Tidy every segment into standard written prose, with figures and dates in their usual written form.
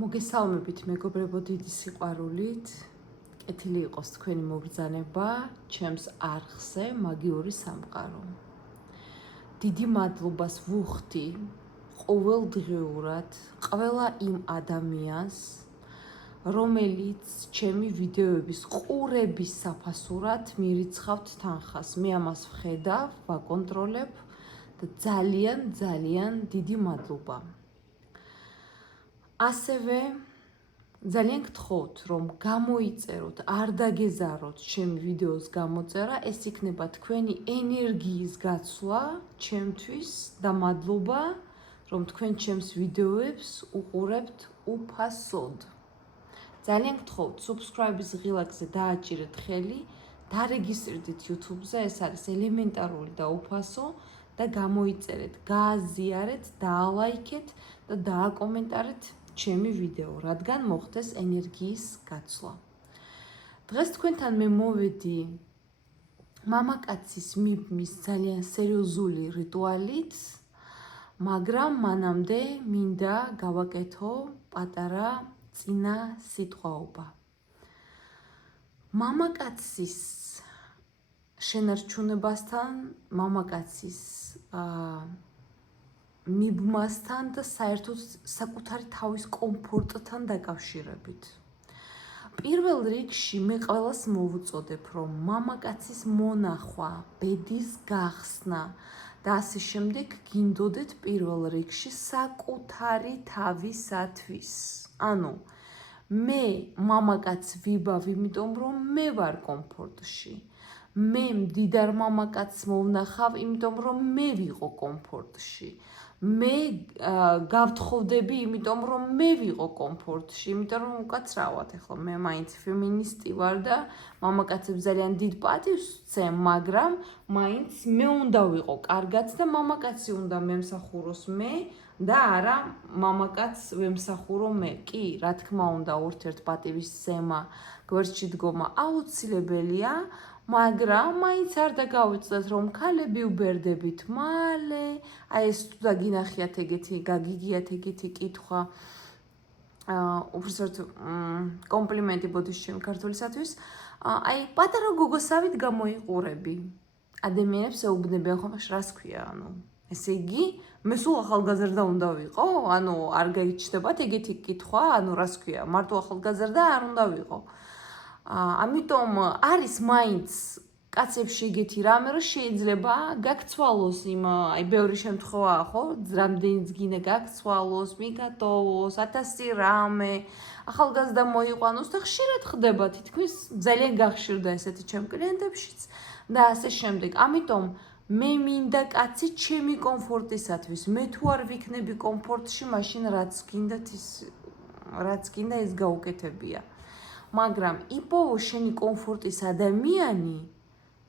მოგესალმებით მეგობრებო დიდი სიყვარულით. კეთილი იყოს თქვენი მობრძანება ჩემს არხზე მაგიური სამყარო. დიდი მადლობას ვუხდი ყოველდღიურად ყველა იმ ადამიანს, რომელიც ჩემი ვიდეოების ყურების საფასურად მირიცხავთ თანხას. მე ამას ვხედავ, ვაკონტროლებ და ძალიან დიდი მადლობა. ასევე ძალიან გთხოვთ, რომ გამოიწეროთ, არ დაგეზაროთ ჩემი ვიდეოს გამოწერა, ეს იქნება თქვენი ენერგიის გაცვლა ჩემთვის და მადლობა, რომ თქვენ ჩემს ვიდეოებს უყურებთ უფასოდ. ძალიან გთხოვთ, subscribe-ის ღილაკზე დააჭირეთ ხელი, დარეგისტრირდით YouTube-ზე, ეს არის ელემენტარული და უფასო და გამოიწერეთ, გააზიარეთ, დაალაიქეთ და დააკომენტარეთ ჩემი ვიდეო, რადგან მოხდეს ენერგიის გაცვლა. დღეს თქვენთან მე მოვედი მამაკაცის მიბმის ძალიან სერიოზული რიტუალით, მაგრამ მანამდე მინდა გავაკეთო პატარა წინა სიტყვაობა. მამაკაცის შენარჩუნებასთან, მამაკაცის მიბმასთან და საერთოდ საკუთარი თავის კომფორტთან დაკავშირებით. პირველ რიგში მე ყველას მოვუწოდებ, რომ მამაკაცის მონახვა, ბედის გახსნა და ასე შემდეგ გინდოდეთ პირველ რიგში საკუთარი თავისათვის. ანუ მე მამაკაცს ვიბავ, იმიტომ რომ მე ვარ კომფორტში. მე მდიდარ მამაკაცს მოვნახავ, იმიტომ რომ მე ვიყო კომფორტში. მე გავთხოვდები, იმიტომ რომ მე ვიყო კომფორტში, იმიტომ რომ უკაცრავად ახლა მე მაინც ფემინისტი ვარ და მამაკაცებს ძალიან დიდ პატივს ვცემ, მაგრამ მაინც მე უნდა ვიყო კარგად და მამაკაცი უნდა მემსახუროს მე და არა მამაკაცს ვემსახურო მე. კი, რა თქმა უნდა, ორთერთ პატივის ცემა, გვერდში დგომა აუცილებელია, მაგრამ მაინც არ დაგავიწყდეთ, რომ ქალები უბერდებით მალე, აი ეს თუ დაგინახიათ ეგეთი, გაგიგიათ ეგეთი კითხვა, უბრალოდ კომპლიმენტი ბოდიშ ჩემი ქართულისათვის, აი პატარა გოგოსავით გამოიყურები. ადამიანებს ეუბნებიან ხომ რას ქვია, ანუ ესე იგი, მე სულ ახალგაზრდა უნდა ვიყო, ანუ არ გაიჩნდებათ ეგეთი კითხვა, ანუ რას ქვია, მარტო ახალგაზრდა არ უნდა ვიყო. ამიტომ არის მაინც კაცებში ეგეთი რამე, რომ შეიძლება გაგცვალოს იმ, აი ბევრი შემთხვევაა, ხო? რამდენიც გინდა გაგცვალოს, მიგატოვოს, 1000 რამე, ახალგაზრდა მოიყვანოს და ხშირად ხდება, თითქმის ძალიან გახშირდა ესეთი ჩემ კლიენტებშიც და ასე შემდეგ. ამიტომ მე მინდა კაცი ჩემი კომფორტისათვის. მე თუ არ ვიქნები კომფორტში, მაშინ რაც გინდა ეს გაუკეთებია. მაგრამ იპოვო შენი კომფორტის ადამიანი,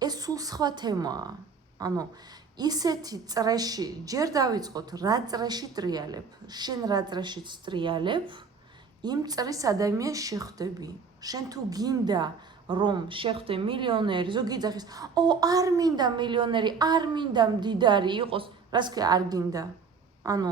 ეს სულ სხვა თემაა. ანუ ისეთი წრეში, ჯერ დავიწყოთ, რა წრეში ტრიალებ. შენ რა წრეშიც ტრიალებ, იმ წრის ადამიანს შეხვდები. შენ თუ გინდა რომ შეხვდე მილიონერი, ზოგი ძახის, არ მინდა მილიონერი, არ მინდა მდიდარი იყოს, რას ქვია, არ გინდა. ანუ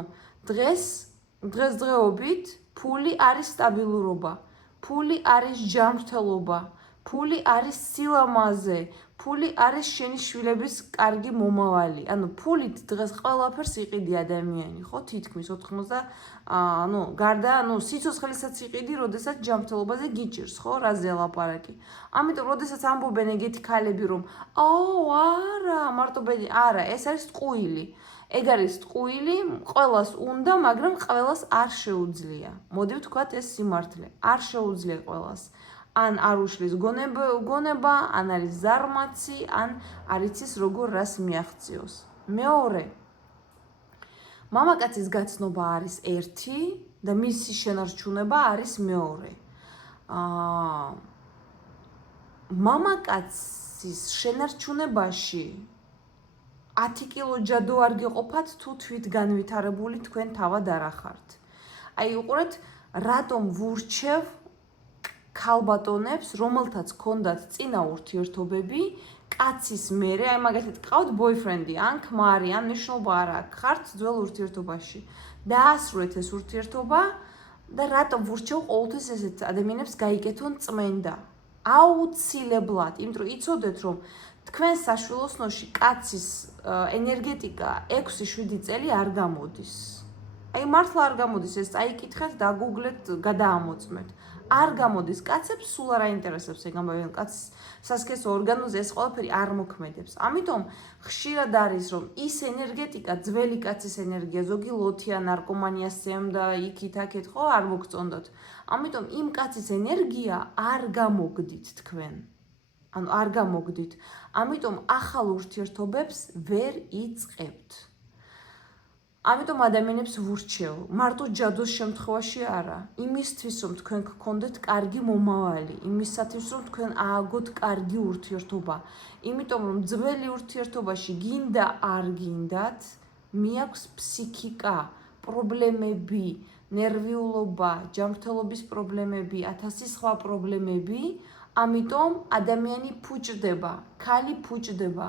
დღესდღეობით ფული არის სტაბილურობა. ფული არის ჯანმრთელობა, ფული არის სილამაზე, ფული არის შენი შვილების კარგი მომავალი. ანუ ფულით დღეს ყველაფერს იყიდი ადამიანი, ხო? თითქმის 80, გარდა, სიცოცხლესაც იყიდი, როდესაც ჯანმრთელობაზე გიჭირს, ხო? რაზე ლაპარაკი. ამიტომ, როდესაც ამბობენ ეგეთი ქალები, რომ არა, მარტო ბედი, არა, ეს არის ტყუილი. ეგ არის ტყუილი, ყველას უნდა, მაგრამ ყველას არ შეუძლია. მოდი ვთქვათ ეს სიმართლე, არ შეუძლია ყველას. ან არ უშლის გონება, ან არის ზარმაცი, ან არ იცის როგორ რას მიაღწიოს. მეორე, მამაკაცის გაცნობა არის ერთი და მისი შენარჩუნება არის მეორე. მამაკაცის შენარჩუნებაში 10 კილო ჯადო არ გეყოფათ თუ თვით განვითარებული თქვენ თავად არ ახართ. აი უყურეთ, რატომ ვურჩევ ქალბატონებს, რომელთაც ჰქონდათ წინა ურთიერთობები, კაცის მერე, აი მაგალითად გყავთ ბოიფრენდი, ან ქმარი, ან მნიშვნელობა არ აქვს, ხართ ძველ ურთიერთობაში. დაასრულეთ ეს ურთიერთობა და რატომ ვურჩევ ყოველთვის ესეთ ადამიანებს გაიგეთონ წმენდა? აუცილებლად, იმიტომ რომ იცოდეთ რომ თქვენ საშვილოსნოში კაცის ენერგეტიკა 6-7 წელი არ გამოდის. აი მართლა არ გამოდის, ეს წაიკითხეთ, დაგუგლეთ, გადაამოწმეთ. არ გამოდის, კაცებს სულ არ აინტერესებს ეგ ამბავი, კაცის სასქესო ორგანოზე ეს ყველაფერი არ მოქმედებს. ამიტომ ხშირად არის რომ ის ენერგეტიკა, ძველი კაცის ენერგია, ზოგი ლოთია, ნარკომანიას სცემდა, იქით-აქეთ ხო არ მოგწონდოთ. ამიტომ იმ კაცის ენერგია არ გამოგდით თქვენ. ანუ არ გამოგდით. ამიტომ ახალ ურთიერთობებს ვერ იწყებთ. ამიტომ ადამიანებს ვურჩევ, მარტო ჯადოს შემთხვევაში არა, იმისთვის რომ თქვენ გქონდეთ კარგი მომავალი, იმისათვის რომ თქვენ ააგოთ კარგი ურთიერთობა, იმიტომ რომ ძველი ურთიერთობაში გინდა არ გინდათ, მიაქვს ფსიქიკა, პრობლემები, ნერვიულობა, ჯანმრთელობის პრობლემები, 1000 სხვა პრობლემები, ამიტომ ადამიანი ფუჭდება, ქალი ფუჭდება.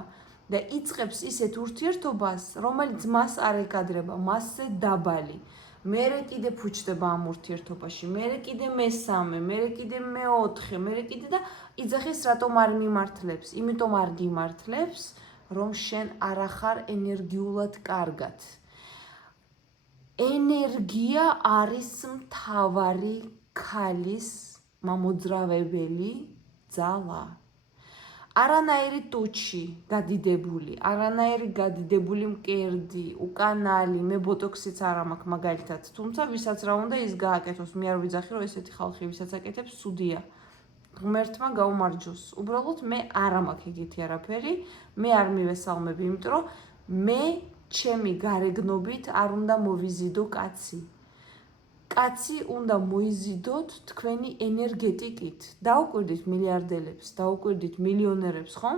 და იწყებს ისეთ ურთიერთობას, რომელიც მას არ ეკადრება, მასზე დაბალი. მერე კიდე ფუჭდება ამ ურთიერთობაში, მერე კიდე მესამე, მერე კიდე მეოთხე, მერე კიდე და იძახის რატომ არ მიმართლებს? იმიტომ არ გიმართლებს, რომ შენ არ ახარ ენერგიულად კარგად. ენერგია არის მთავარი ქალის მამოძრავებელი ძალა. არანაირი ტუჩი გადიდებული, არანაირი გადიდებული მკერდი, უკანალი, მე ბოტოქსიც არ მაქვს მაგალითად, თუმცა ვისაც რა უნდა ის გააკეთოს, მე არ ვიძახი რომ ესეთი ხალხი ვისაც აკეთებს სუდია. ღმერთმა გაუმარჯოს. უბრალოდ მე არ მაქვს ეგეთი არაფერი, მე არ მივესალმები, იმიტომ რომ მე ჩემი გარეგნობით არ უნდა მოვიზიდო კაცი. კაცი უნდა მოიზიდოთ თქვენი ენერგეტიკით. დაუკვირდით მილიარდელებს, დაუკვირდით მილიონერებს, ხო?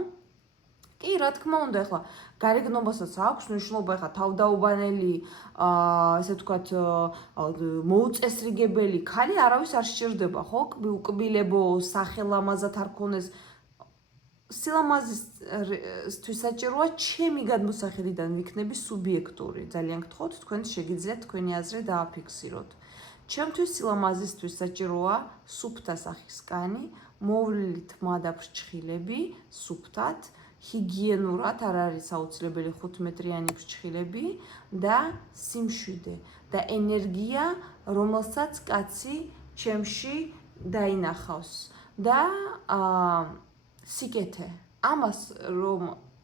კი, რა თქმა უნდა, ეხლა გარეგნობასაც აქვს მნიშვნელობა, ეხლა თავდაუბანელი, ესე ვთქვათ, მოუწესრიგებელი ქალი არავის არ სჭირდება, ხო? უკბილებო, სახელამაზად არ ქონდეს. სილამაზისთვის საჭიროა ჩემი გადმოსახედიდან ვიქნები სუბიექტური. ძალიან გთხოვთ, თქვენ შეგიძლიათ თქვენი აზრი დააფიქსიროთ. ჩემთვის სილამაზისთვის საჭიროა სუფთა სახის კანი, მოვლილი თმა და ფრჩხილები, სუფთად, ჰიგიენურად არ არის აუცილებელი 5 მეტრიანი ფრჩხილები და სიმშვიდე და ენერგია, რომელსაც კაცი ჩემში დაინახავს და სიკეთე. ამას რომ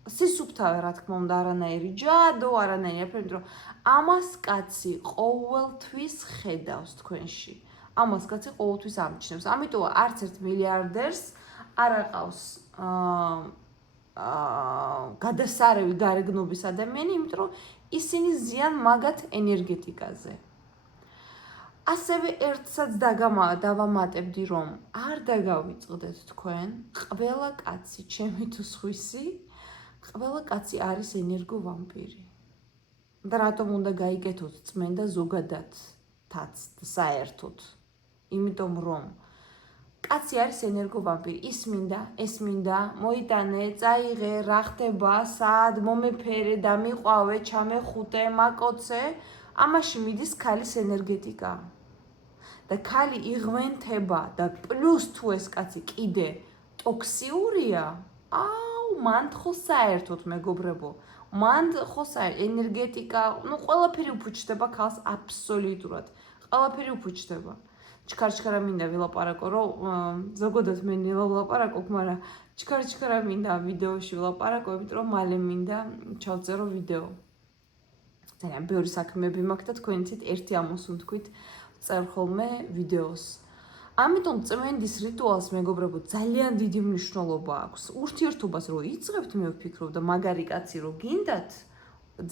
სისუფთავე რა თქმა უნდა არანაირი ჯადო, არანაირიაფერი, რომ ამას კაცი ყოველთვის ხედავს თქვენში. ამას კაცი ყოველთვის ამჩნევს. ამიტომ არც ერთ მილიარდერს არ აყავს გადასარევი გარეგნობის ადამიანი, იმიტომ რომ ისინი ზიან მაგათ ენერგეტიკაზე. ასევე ერთსაც დავამატებდი, რომ არ დაგავიწყდეთ თქვენ, ყველა კაცი, ჩემი თუ სხვისი, ყველა კაცი არის ენერგოვამპირი. და რატომ უნდა გაიგეთოთ წმენდა ზოგადადაც საერთოდ? იმიტომ რომ კაცი არის ენერგოვამპირი, ის მინდა, ეს მინდა, მოიტანე, წაიღე, რა ხდება, სად, მომეფერე, დამიყვავე, ჩამეხუტე, მაკოცე, ამაში მიდის ქალის ენერგეტიკა. და ქალი იღვენთება და პლუს თუ ეს კაცი კიდე ტოქსიურია, მან ხო საერთოდ მეგობრებო, მან ხო ენერგეტიკა, ყველაფერი უფუჭდება ქალს აბსოლუტურად. ყველაფერი უფუჭდება. ჩქარ-ჩქარა მინდა ვილაპარაკო, რომ ზოგადად მე ვილაპარაკო, მაგრამ ჩქარ-ჩქარა მინდა ვიდეოში ვილაპარაკო, იმიტომ რომ მალე მინდა ჩავწერო ვიდეო. ძალიან ბევრი საქმეები მაქვს და თქვენ იცით, ერთი ამოს ვთქვით, წერ ხოლმე ვიდეოს. ამიტომ წმენდის რიტუალს მეგობრებო ძალიან დიდი მნიშვნელობა აქვს. ურთიერთობას რო იწყებთ, მე ვფიქრობ და მაგარი კაცი რო გინდათ,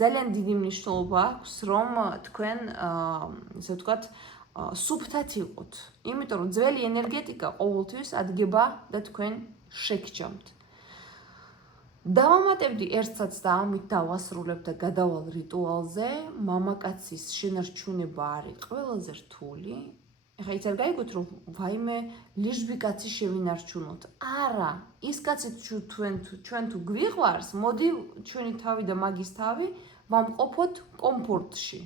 ძალიან დიდი მნიშვნელობა აქვს, რომ თქვენ ესე ვთქვათ, სუფთად იყოთ. იმიტომ რომ ძველი ენერგეტიკა ყოველთვის ადგება და თქვენ შეგჯამთ. დავამატებდი ერთსაც და ამით დავასრულებ და გადავალ რიტუალზე. მამაკაცის შენარჩუნება არის ყველაზე რთული. ეხლა იცი არ გაიგოთ რომ ვაიმე ლიჟბი კაცი შევინარჩუნოთ. არა, ის კაცი ჩვენ თუ გვიყვარს, მოდი ჩვენი თავი და მაგის თავი ვამყოფოთ კომფორტში.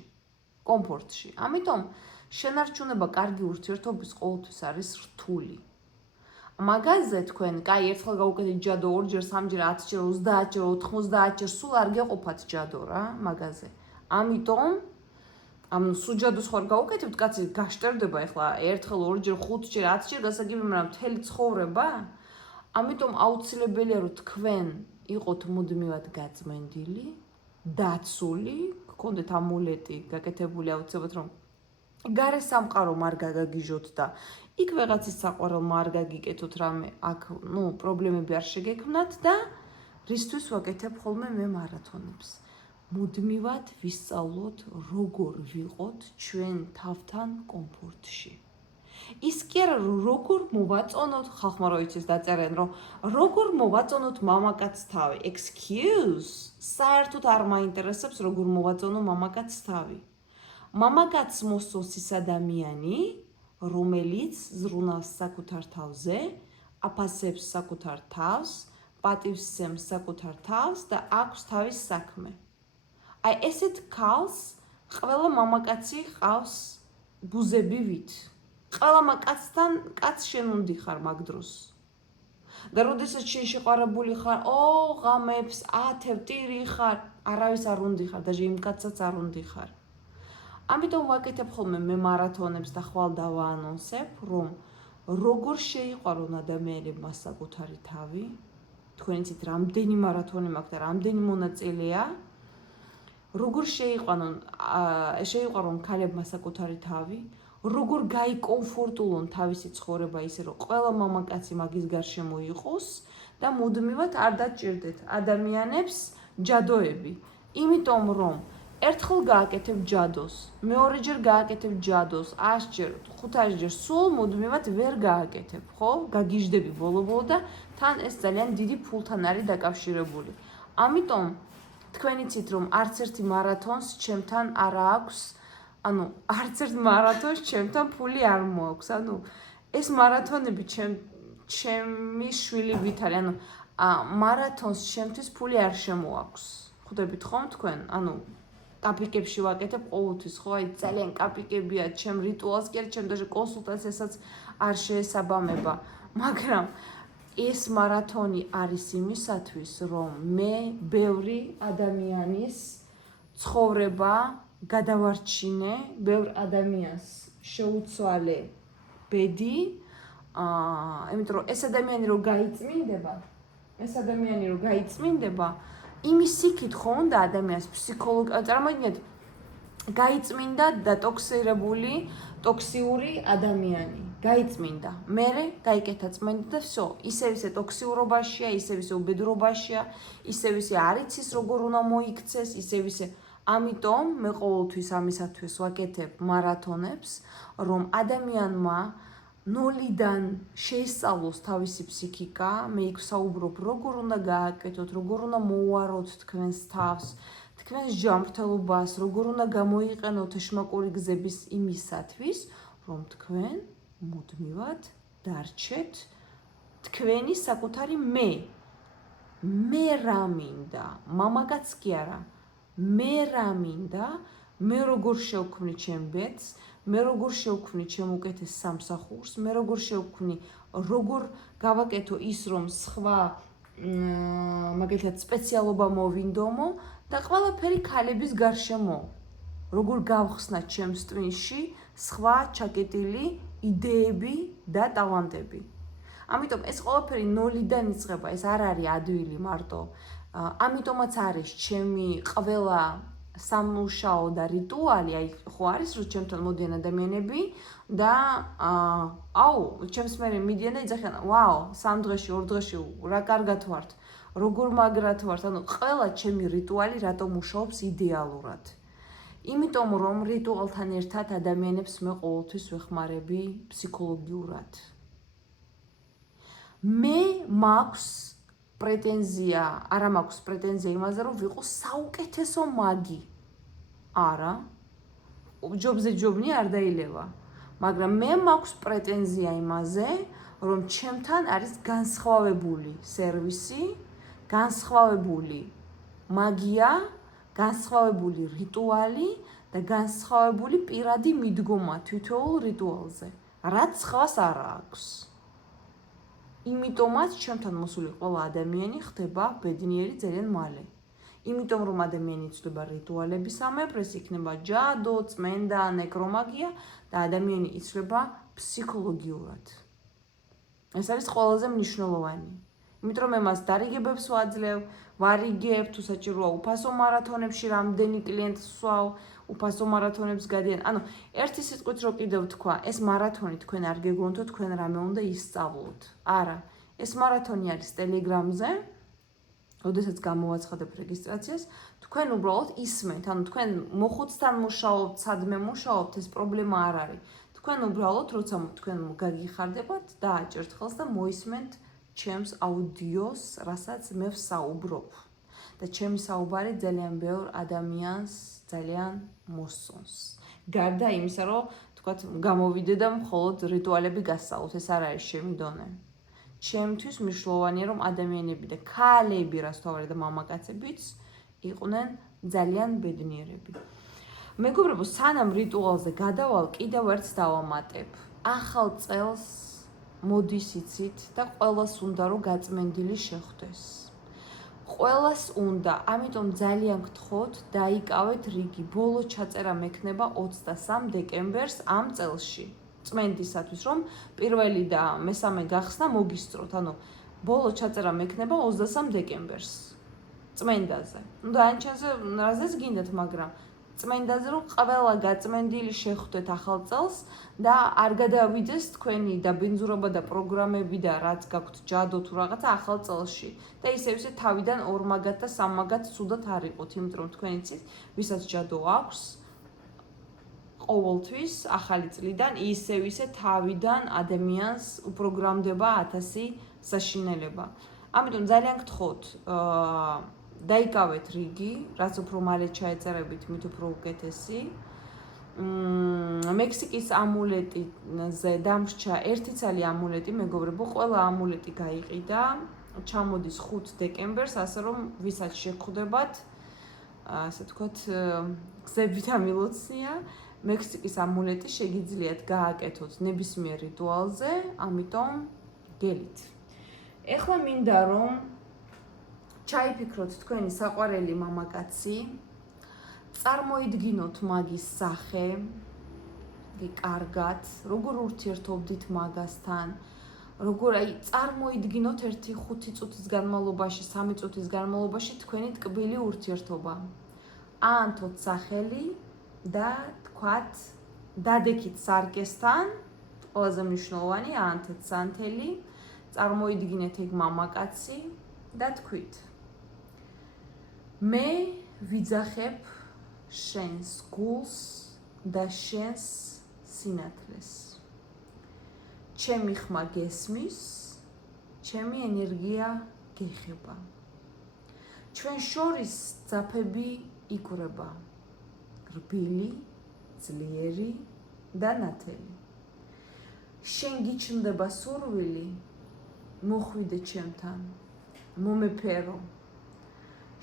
ამიტომ შენარჩუნება კარგი ურთიერთობის ყოველთვის არის რთული. მაგაზე თქვენ, კაი, ერთხელ გაუკეთეთ ჯადო, ორჯერ, სამჯერ, 10ჯერ, 30ჯერ, 90ჯერ, სულ არ გეყოფათ ჯადო რა, მაგაზე. ამიტომ სულ ჯადოს ხარ გაუკეთებთ, კაცი გაშტერდება ეხლა ერთხელ, ორჯერ, 5ჯერ, 10ჯერ გასაგები, მაგრამ მთელი ცხოვრება. ამიტომ აუცილებელია რომ თქვენ იყოთ მუდმივად გაწმენდილი, დაცული, გქონდეთ ამულეტი გაკეთებული აუცილებლად რომ გარე სამყარომ არ გაგაგიჟოთ და იქ ვეღაცის საყვარელმა არ გაგიკეთოთ რამე აქ პრობლემები არ შეგექმნათ და რისთვის ვაკეთებ ხოლმე მე მარათონებს. მუდმივად ვისწავლოთ როგორ ვიყოთ ჩვენ თავთან კომფორტში. ის კი არა რომ როგორ მოვაწონოთ, ხალხმა რო იცის დაწერენ რომ როგორ მოვაწონოთ მამაკაცს თავი. Excuse, საერთოდ არ მაინტერესებს როგორ მოვაწონო მამაკაცს თავი. მამაკაცს მოსწონს ის ადამიანი, რომელიც ზრუნავს საკუთარ თავზე, აფასებს საკუთარ თავს, პატივს სცემს საკუთარ თავს და აქვს თავის საქმე. აი ესეთ ქალს ყველა მამაკაცი ყავს ბუზებივით. ყველა კაცთან კაც შენ უნდი ხარ მაგ დროს. და როდესაც შენ შეყვარებული ხარ, ღამებს, ათევ, ტირი ხარ, არავის არ უნდი ხარ, და იმ კაცსაც არ უნდი ხარ. ამიტომ ვაკეთებ ხოლმე მე მარათონებს და ხვალ დავაანონსებ, რომ როგორ შეიყვარონ ადამიანებმა საკუთარი თავი, თქვენ იცით რამდენი მარათონი მაქვს და რამდენი მონაწილეა, როგორ შეიყვარონ ქალებმა საკუთარი თავი, როგორ გაიკომფორტულონ თავისი ცხოვრება ისე რომ ყველა მამაკაცი მაგის გარშემო იყოს და მუდმივად არ დაჭირდეთ ადამიანებს ჯადოები, იმიტომ რომ ერთხელ გააკეთებ ჯადოს, მეორეჯერ გააკეთებ ჯადოს, 100ჯერ, 500ჯერ, სულ მუდმივად ვერ გააკეთებ, ხო? გაგიჟდები ბოლო-ბოლო და თან ეს ძალიან დიდი ფულთან არის დაკავშირებული. ამიტომ თქვენ იცით რომ არც ერთი მარათონს ჩემთან არ აქვს, არც ერთ მარათონს ჩემთან ფული არ მოაქვს. ეს მარათონები ჩემი შვილი ვითარი, მარათონს ჩემთვის ფული არ შემოაქვს. ხვდებით ხომ თქვენ? კაპიკებში ვაკეთებ ყოველთვის, ხო? აი ძალიან კაპიკებია, ჩემ რიტუალს კი არა, ჩემ даже კონსულტაციასაც არ შეესაბამება. მაგრამ ეს მარათონი არის იმისათვის, რომ მე ბევრი ადამიანის ცხოვრება გადავარჩინე, ბევრ ადამიანს შეუცვალე ბედი, იმიტომ რომ ეს ადამიანი რო გაიწმინდება, იმის იქით ხო უნდა ადამიანს ფსიქოლოგიურად წარმოიდგინეთ, გაიწმინდა დატოქსირებული, ტოქსიური ადამიანი. გაიწმინდა, მერე გაიკეთა წმენდა და всё, ისე ტოქსიურობაშია, ისე უბედურობაშია, ისე არ იცის როგორ უნდა მოიქცეს, ისე ამიტომ მე ყოველთვის ამისათვის ვაკეთებ მარათონებს, რომ ადამიანმა ნოლიდან შეისწავლოს თავისი ფსიქიკა, მე იქ საუბრობ როგორ უნდა გააკეთოთ, როგორ უნდა მოუაროთ თქვენს თავს, თქვენს ჯანმრთელობას, როგორ უნდა გამოიყენოთ ეშმაკური გზების იმისათვის, რომ თქვენ მუდმივად დარჩეთ თქვენი საკუთარი მე. მე რა მინდა, მამაკაც კი არა. მე რა მინდა, მე როგორ შევქმნი ჩემ ბედს, მე როგორ შევქმნი ჩემ უკეთეს სამსახურს, მე როგორ შევქმნი, როგორ გავაკეთო ის, რომ სხვა მაგალითად სპეციალობა მოვინდომო და ყველაფერი ქალების გარშემო. როგორ გავხსნა ჩემს ტვინში სხვა ჩაკეტილი იდეები და ტალანტები. ამიტომ ეს ყველაფერი ნოლიდან იწყება, ეს არ არის ადვილი მარტო. ამიტომაც არის ჩემი ყველა სამუშაო და რიტუალი, აი ხო არის რომ ჩემთან მოდიან ადამიანები და ჩემს მერე მიდიან და იძახიან, ვაუ, 3 დღეში, 2 დღეში რა კარგად ვართ, როგორ მაგრად ვართ, ყველა ჩემი რიტუალი რატომ მუშაობს იდეალურად. იმიტომ რომ რიტუალთან ერთად ადამიანებს მე ყოველთვის ვეხმარები ფსიქოლოგიურად. მე მაქვს პრეტენზია, არა მაქვს პრეტენზია იმაზე, რომ ვიყო საუკეთესო მაგი. არა, ჯობზე ჯობნი არ დაილევა, მაგრამ მე მაქვს პრეტენზია იმაზე, რომ ჩემთან არის განსხვავებული სერვისი, განსხვავებული მაგია, განსხვავებული რიტუალი და განსხვავებული პირადი მიდგომა თითოეულ რიტუალზე, რაც სხვას არ აქვს. იმიტომაც ჩემთან მოსული ყველა ადამიანი ხდება ბედნიერი ძალიან მალე. იმიტომ რომ ადამიანი იცვლება რიტუალებისამებრ, ეს იქნება ჯადო, წმენდა, ნეკრომაგია და ადამიანი იცვლება ფსიქოლოგიურად. ეს არის ყველაზე მნიშვნელოვანი. იმიტომ რომ მე მას დარიგებებს ვაძლევ, ვარიგებ, თუ საჭიროა უფასო მარათონებში რამდენი კლიენტს ვსვავ, უფასო მარათონებს გადიან. ანუ ერთი სიტყვით რო კიდევ თქვა, ეს მარათონი თქვენ არ გეგონთო, თქვენ რამე უნდა ისწავლოთ. არა, ეს მარათონი არის Telegram-ზე. როდესაც გამოვაცხადებ რეგისტრაციას, თქვენ უბრალოდ ისმენთ, ანუ თქვენ მოხუცთან მუშაობთ, სადმე მუშაობთ, ეს პრობლემა არ არის. თქვენ უბრალოდ როცა თქვენ გაგიხარდებათ, დააჭერთ ხელს და მოისმენთ ჩემს აუდიოს, რასაც მე ვსაუბრობ. და ჩემი საუბარი ძალიან ბევრ ადამიანს ძალიან მოსწონს. გარდა იმისა, რომ თქვათ გამოვიდე და მხოლოდ რიტუალები გასწავლოთ, ეს არ არის ჩემი დონე. ჩემთვის მნიშვნელოვანია რომ ადამიანები და ქალები რასთავარი და მამაკაცებიც იყვნენ ძალიან ბედნიერები. მეგობრებო, სანამ რიტუალზე გადავალ, კიდევ ერთს დავამატებ. ახალ წელს მოდის იცით და ყველას უნდა რომ გაწმენდილი შეხვდეს. ყველას უნდა, ამიტომ ძალიან გთხოვთ, დაიკავეთ რიგი. ბოლო ჩაწერა მექნება 23 დეკემბერს ამ წელში. წმენდისათვის რომ პირველი და მესამე გახსნა მოგისწროთ. ანუ ბოლო ჩაწერა მექნება 23 დეკემბერს წმენდაზე. ნუ დაანჩენზე რაზეც გინდათ, მაგრამ წმენდაზე რომ ყველა გაწმენდილი შეხვდეთ ახალ წელს და არ გადავიდეს თქვენი დაბინძურება და პროგრამები და რაც გაქვთ ჯადო თუ რაღაცა ახალ წელში. და ისევ თავიდან ორმაგად და სამაგად ცუდად არ იყოთ, იმიტომ რომ თქვენ იცით, ვისაც ჯადო აქვს ყოველთვის ახალი წლიდან ისევ თავიდან ადამიანს უპროგრამდება 1000 საშინელება. ამიტომ ძალიან გთხოვთ, დაიკავეთ რიგი, რაც უფრო მალე ჩაეწერებით, მით უფრო უკეთესი. მექსიკის ამულეტიზე დამრჩა ერთი ცალი ამულეტი, მეგობრებო, ყველა ამულეტი გაიყიდა. ჩამოდის 5 დეკემბერს, ასე რომ ვისაც შეგხვდებათ, ასე თქვათ, გზებით ამილოცია. მექსიკის ამულეტი შეგიძლიათ გააკეთოთ ნებისმიერ რიტუალზე, ამიტომ გელით. ეხლა მინდა რომ ჩაიფიქროთ თქვენი საყვარელი მამაკაცი, წარმოიდგინოთ მაგის სახე, კარგად, როგორ ურთიერთობდით მაგასთან, როგორ წარმოიდგინოთ ერთი 5 წუთის განმავლობაში, 3 წუთის განმავლობაში თქვენი ტკბილი ურთიერთობა. აანთოთ სახელი და თქვათ, დადექით სარკესთან, ყველაზე მნიშვნელოვანი, აანთეთ სანთელი, წარმოიდგინეთ ეგ მამაკაცი და თქვით. მე ვიძახებ შენს გულს და შენს სინათლეს. ჩემი ხმა გესმის, ჩემი ენერგია გეხება. ჩვენ შორის ძაფები იკვრება. რბილი, ძლიერი და ნათელი. შენ გიჩნდება სურვილი, მოხვიდე ჩემთან, მომეფერო.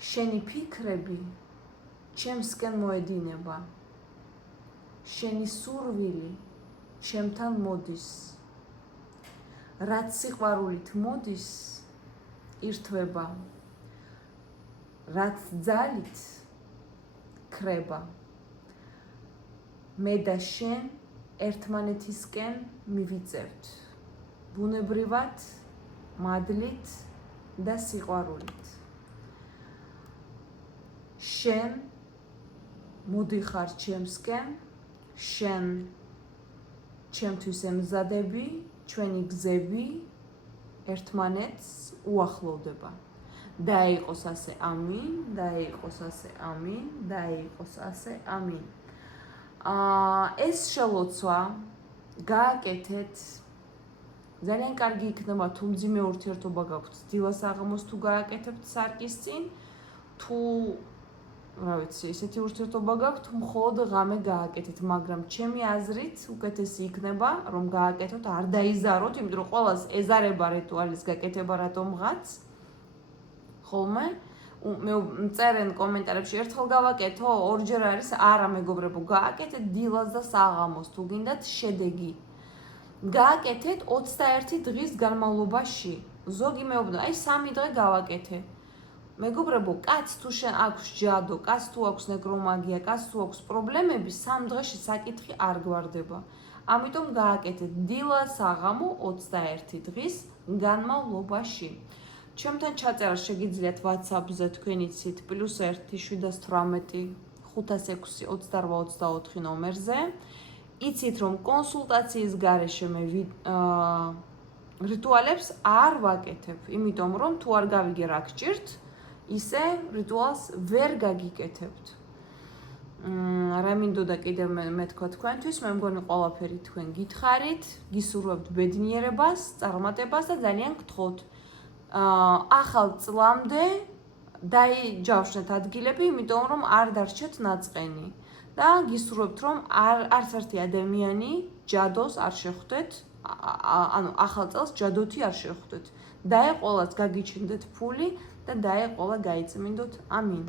შენი ფიქრები ჩემსკენ მოედინება. შენი სურვილი ჩემთან მოდის. რაც სიყვარულით მოდის, ირთვება. რაც ძალით ქრება. მე და შენ ერთმანეთისკენ მივიწევთ. ბუნებრივად, მადლით და სიყვარულით. შენ მოდიხარ ჩემსკენ, შენ ჩემთვის ემზადები, ჩვენი გზები ერთმანეთს უახლოვდება. დაიყოს ასე ამინ, დაიყოს ასე ამინ, დაიყოს ასე ამინ. ეს შელოცვა გააკეთეთ. ძალიან კარგი იქნება თუ მძიმე ურთიერთობა გაქვთ დილას აღამოს თუ გააკეთებთ სარკის წინ, თუ რა ვიცი, ისეთი ურთიერთობა გაქვთ, მხოლოდ ღამე გააკეთეთ, მაგრამ ჩემი აზრით უკეთესი იქნება, რომ გააკეთოთ, არ დაიზაროთ, იმიტომ რომ ყველას ეზარება რიტუალის გაკეთება რატომღაც. ხოლმე მე წერენ კომენტარებში ერთხელ გავაკეთო, ორჯერ არის არა მეგობრებო, გააკეთეთ დილას და საღამოს თუ გინდათ შედეგი. გააკეთეთ 21 დღის განმავლობაში. ზოგი მეუბნება, აი 3 დღე გავაკეთე. მეგობრებო, კაცს თუ აქვს ჯადო, კაცს თუ აქვს ნეკრომაგია, კაცს თუ აქვს პრობლემები, 3 დღეში საკითხი არ გვარდება. ამიტომ გააკეთეთ დილას საღამო 21 დღის განმავლობაში. ჩემთან ჩაწერა შეგიძლიათ WhatsApp-ზე თქვენ იცით +1 718 506 28 ნომერზე. იცით რომ კონსულტაციის გარეშე მე რიტუალებს არ ვაკეთებ, იმიტომ რომ თუ არ გავიგე რა გჭირთ, ისე რიტუალს ვერ გაგიკეთებთ. რა მინდოდა კიდევ მე თქვა თქვენთვის, მე მგონი ყველაფერი თქვენ გითხარით, გისურვებთ ბედნიერებას, წარმატებას და ძალიან გთხოვთ ახალ წლამდე დაიჯავშნეთ ადგილები, იმიტომ რომ არ დარჩეთ ნაწყენი და გისურვებთ რომ არც ერთი ადამიანი ჯადოს არ შეხვდეთ, ანუ ახალ წელს ჯადოთი არ შეხვდეთ. დაეყოლათ გაგიჩნდეთ ფული და დაეყოლა გაიწმინდოთ. ამინ.